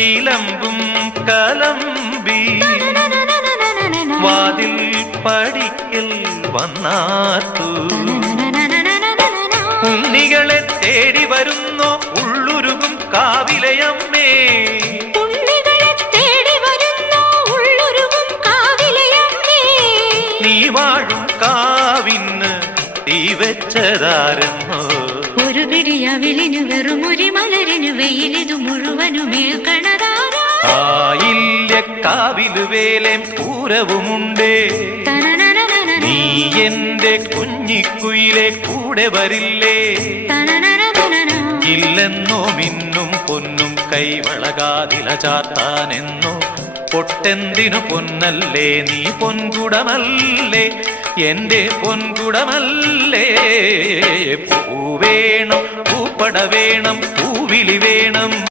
ചിലമ്പും കലമ്പി വാതിൽ പടിക്കൽ വന്നാത്തു ഉണ്ണികളെ തേടി വരുന്നോ ഉള്ളുരുകും കാവിലയമ്മേ നീ വാഴും കാവിന് തീ വെച്ചതാരെന്നോ ഒരു പിടിയവിളിനു വെറും ഒരു മലരിനു വെയിലിതു മുഴുവനുമേൽക്കണതാരാ കാവില് വേലേം പൂരവുമുണ്ടേ നീ എന്റെ കുഞ്ഞിക്കുയിലെ കൂടെ വരില്ലേ ഇല്ലെന്നോ മിന്നും പൊന്നും കൈവളകാതില ചാത്താനെന്നോ പൊട്ടെന്തിനു പൊന്നല്ലേ നീ പൊൻകുടമല്ലേ എന്റെ പൊൻകുടമല്ലേ പൂവേണം പൂപ്പട വേണം പൂവിളി വേണം